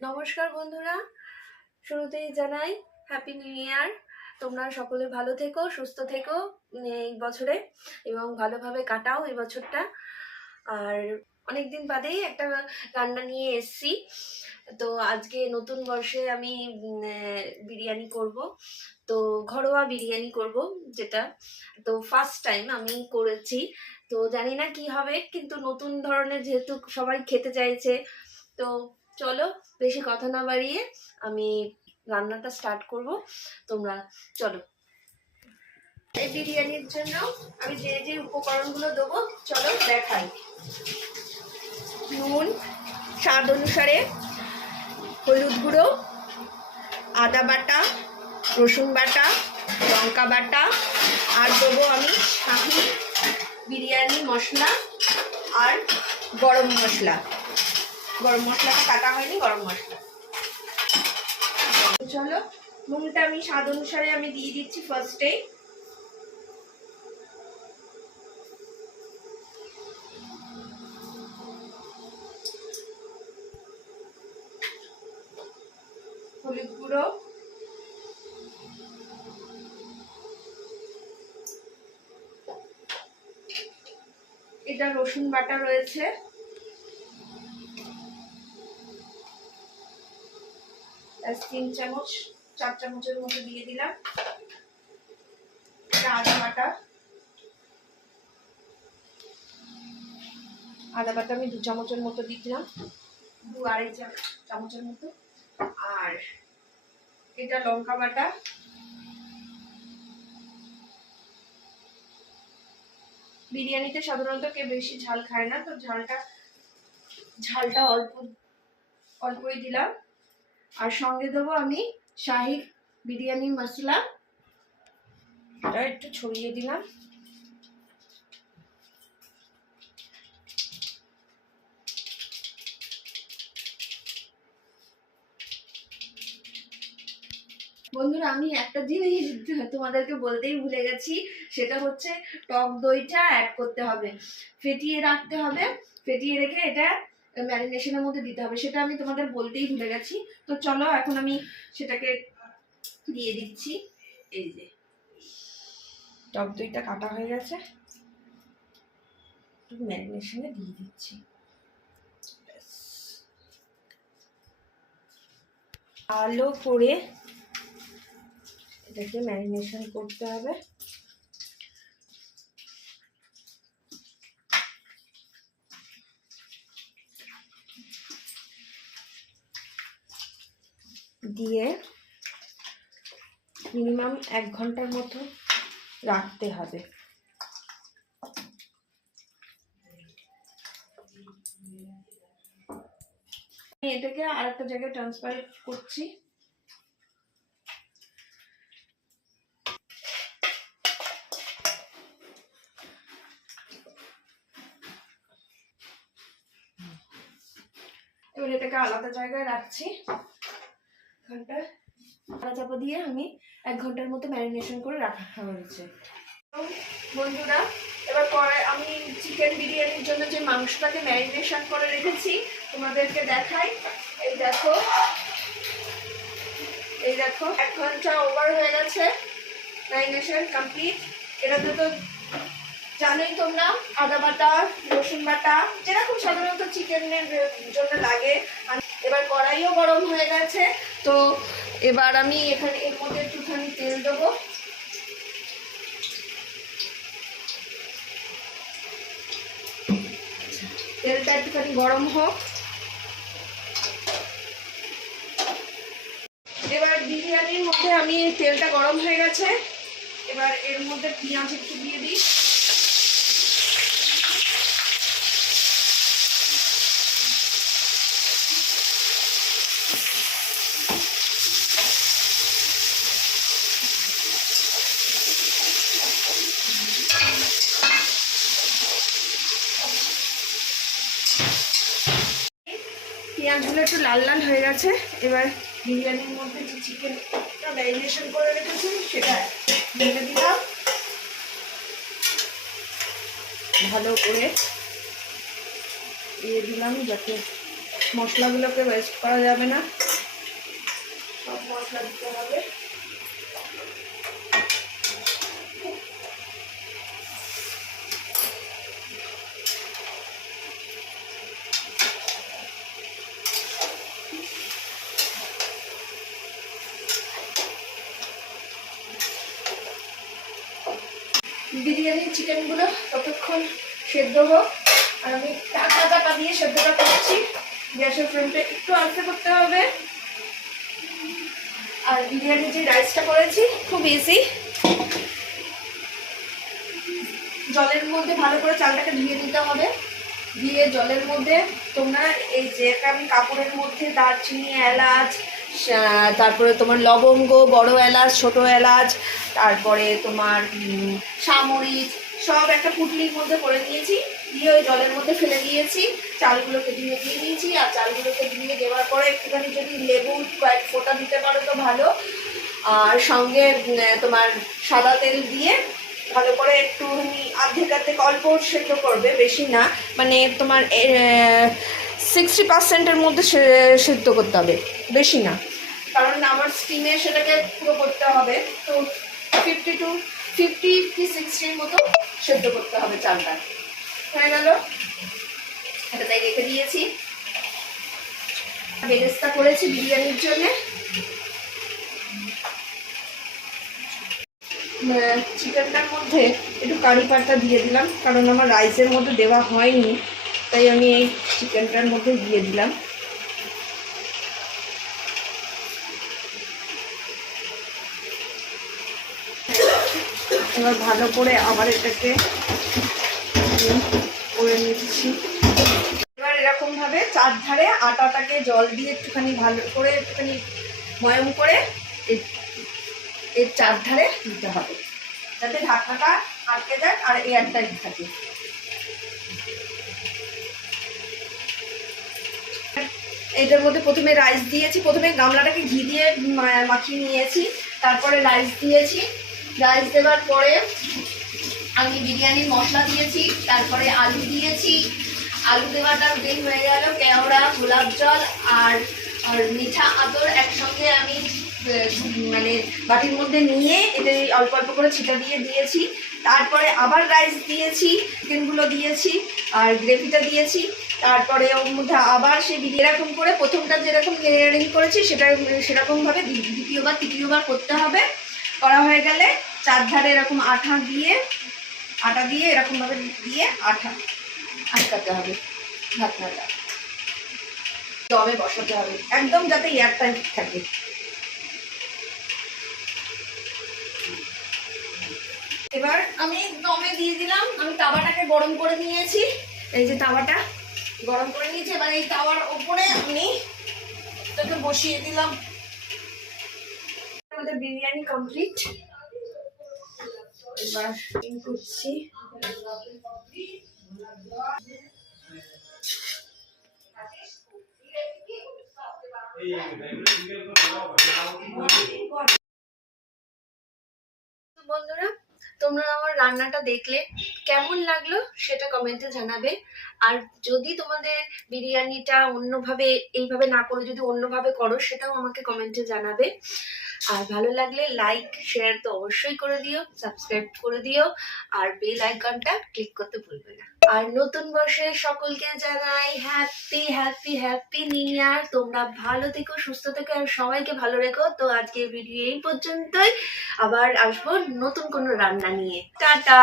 নমস্কার বন্ধুরা, শুরুতেই জানাই হ্যাপি নিউ ইয়ার। তোমরা সকলে ভালো থেকো, সুস্থ থেকো এই বছরে এবং ভালোভাবে কাটাও এই বছরটা। আর অনেকদিন বাদেই একটা রান্না নিয়ে এসছি। তো আজকে নতুন বর্ষে আমি বিরিয়ানি করব। তো ঘরোয়া বিরিয়ানি করব, যেটা তো ফার্স্ট টাইম আমি করেছি। তো জানি না কি হবে, কিন্তু নতুন ধরনের যেহেতু সবাই খেতে চাইছে, তো চলো বেশি কথা না বাড়িয়ে আমি রান্নাটা স্টার্ট করব। তোমরা চলো। এই বিরিয়ানির জন্য আমি যে যে উপকরণগুলো দেবো চলো দেখাই। নুন স্বাদ অনুসারে, হলুদ গুঁড়ো, আদা বাটা, রসুন বাটা, লঙ্কা বাটা, আর দেবো আমি শাহি বিরিয়ানি মশলা আর গরম মশলা। গরম মশলাটা কাটা হয়নি, গরম মশলা। চলো, নুনটা আমি স্বাদ অনুসারে আমি দিয়ে দিচ্ছি ফার্স্টে। হলুদ গুঁড়ো, এটা রসুন বাটা রয়েছে, 3 চামচ 4 চামচের মতো দিয়ে দিলাম। এটা আদা বাটা, আমি 2 চামচের মতো দিলাম, 2-2.5 চামচের মতো। আর এটা লঙ্কা বাটা, বিরিয়ানিতে সাধারণত কেউ বেশি ঝাল খায় না, তো ঝালটা অল্পই দিলাম। আর সঙ্গে দেবো আমি শাহি বিরিয়ানি মশলা, এটা একটু ছড়িয়ে দিলাম। বন্ধুরা, আমি একটা জিনিস তোমাদেরকে বলতেই ভুলে গেছি, সেটা হচ্ছে টক দইটা অ্যাড করতে হবে, ফেটিয়ে রাখতে হবে। ফেটিয়ে রেখে এটা ম্যারিনেশনের মধ্যে দিতে হবে, সেটা আমি তোমাদের বলতেই ভুলে গেছি। তো চলো এখন আমি সেটাকে দিয়ে দিচ্ছি। এই যে টক দইটা কাটা হয়ে গেছে, ম্যারিনেশনে দিয়ে দিচ্ছি। ভালো করে এটাকে ম্যারিনেশন করতে হবে। দিয়ে মিনিমাম 1 ঘন্টার মতো রাখতে হবে। আমি এটাকে আরেকটা জায়গায় ট্রান্সফার করছি। এবার এটাকে আলাদা জায়গায় রাখছি। চাপা দিয়ে আমি 1 ঘন্টার মতো ম্যারিনেশন করে রাখা হয়েছে। বন্ধুরা, এবার পরে আমি চিকেন বিরিয়ানির জন্য যে মাংসটাকে ম্যারিনেশন করে রেখেছি তোমাদেরকে দেখাই। এই দেখো 1 ঘন্টা ওভার হয়ে গেছে, ম্যারিনেশন কমপ্লিট। এটাতে তো জানোই তোমরা, আদা বাটা, রসুন বাটা, যেরকম সাধারণত চিকেনের জন্য লাগে। এবার কড়াইও গরম হয়ে গেছে, তো এবার আমি এখানে এর মধ্যে একটুখানি তেল দেবো। তেলটা একটুখানি গরম হোক। এবার বিরিয়ানির মধ্যে আমি তেলটা গরম হয়ে গেছে, এবার এর মধ্যে পেঁয়াজ একটু দিয়ে দিই। পেঁয়াজগুলো একটু লাল লাল হয়ে গেছে, এবার বিরিয়ানির মধ্যে যে চিকেনটা ম্যারিনেশন করে রেখেছি সেটা ঢেলে দিলাম। ভালো করে দিয়ে দিলাম যাতে মশলাগুলোকে ওয়েস্ট করা যাবে না, সব মশলা দিতে হবে। বিরিয়ানির চিকেনগুলো ততক্ষণ সেদ্ধ হোক, আর আমি টাকা দিয়ে সেদ্ধটা করছি। গ্যাসের ফ্লেমটা একটু আস্তে করতে হবে। আর বিরিয়ানির যে রাইসটা করেছি খুব ইজি। জলের মধ্যে ভালো করে চালটাকে ধুয়ে নিতে হবে। দিয়ে জলের মধ্যে তোমরা এই যে আমি কাপড়ের মধ্যে দারচিনি, এলাচ, তারপরে তোমার লবঙ্গ, বড় এলাচ, ছোট এলাচ, তারপরে তোমার সামরিচ সব একটা পুটলির মধ্যে করে নিয়েছি। দিয়ে ওই জলের মধ্যে ফেলে দিয়েছি। চালগুলোকে দিয়ে দিয়েছি। আর চালগুলোকে দিয়ে দেওয়ার পরে একটুখানি যদি লেবু কয়েক ফোঁটা দিতে পারো তো ভালো। আর সঙ্গে তোমার সাদা তেল দিয়ে ভালো করে একটু অর্ধেক অল্প সেদ্ধ করবে, বেশি না, মানে তোমার 60%-এর মধ্যে সেদ্ধ করতে হবে, বেশি না, কারণ আমার স্টিমে সেটাকে পুরো করতে হবে। তো 50-60 মতো সেদ্ধ করতে হবে চালটা। হয়ে গেল, এটা তাই রেখে দিয়েছি। বেরেস্তা করেছি বিরিয়ানির জন্য। চিকেনটার মধ্যে একটু কারি পাতা দিয়ে দিলাম, কারণ আমার রাইসের মধ্যে দেওয়া হয়নি, তাই আমি এই চিকেনটার মধ্যে দিয়ে দিলাম। এবার ভালো করে আবার এটাকে করে নিচ্ছি। এবার এরকম ভাবে চারধারে আটাটাকে জল দিয়ে একটুখানি ভালো করে একটুখানি ময়ম করে এর চারধারে দিতে হবে, যাতে ঢাকনাটা আটকে যায় আর এয়ারটাইট থাকে। এটার মধ্যে প্রথমে রাইস দিয়েছি, প্রথমে গামলাটাকে ঘি দিয়ে মাখিয়ে নিয়েছি, তারপরে রাইস দিয়েছি। রাইস দেওয়ার পরে আমি বিরিয়ানির মশলা দিয়েছি, তারপরে আলু দিয়েছি। আলু দেওয়াটা দেন হয়ে গেল, কেওড়া, গোলাপ জল আর মিঠা আতর একসঙ্গে আমি মানে বাটির মধ্যে নিয়ে এটা অল্প অল্প করে ছিটা দিয়ে দিয়েছি। তারপরে আবার রাইস দিয়েছি, চিকেনগুলো দিয়েছি আর গ্রেভিটা দিয়েছি। তারপরে ওর মধ্যে আবার সেই এরকম করে প্রথমটা যেরকম লেয়ারিং করেছি সেরকমভাবে দ্বিতীয়বার তৃতীয়বার করতে হবে। করা হয়ে গেলে চারধারে এরকম আটা দিয়ে এরকমভাবে দিয়ে আটকাতে হবে ঢাকনাটা, দমে বসাতে হবে একদম, যাতে এয়ারটাইট থাকে। এবার আমি দমে দিয়ে দিলাম। আমি তাওয়াটাকে গরম করে নিয়েছি, এই যে তাওয়াটা গরম করে নিয়েছি। এবার এই তাওয়ার ওপরে আমি এটাকে বসিয়ে দিলাম। আমাদের বিরিয়ানি কমপ্লিট। এবার করছি বন্ধুরা, তোমরা আমার রান্নাটা দেখলে কেমন লাগলো সেটা কমেন্টে জানাবে। আর যদি তোমাদের বিরিয়ানিটা অন্যভাবে এইভাবে না করে যদি অন্যভাবে করো সেটাও আমাকে কমেন্টে জানাবে। আর ভালো লাগলে লাইক শেয়ার তো অবশ্যই করে দিও, সাবস্ক্রাইব করে দিও আর বেল আইকনটা ক্লিক করতে ভুলবে না। আর নতুন বর্ষে সকলকে জানাই happy happy happy new year. তোমরা ভালো থেকো, সুস্থ থেকো আর সবাইকে ভালো রেখো। তো আজকের ভিডিও এই পর্যন্তই, আবার আসবো নতুন কোনো রান্না নিয়ে। টাটা।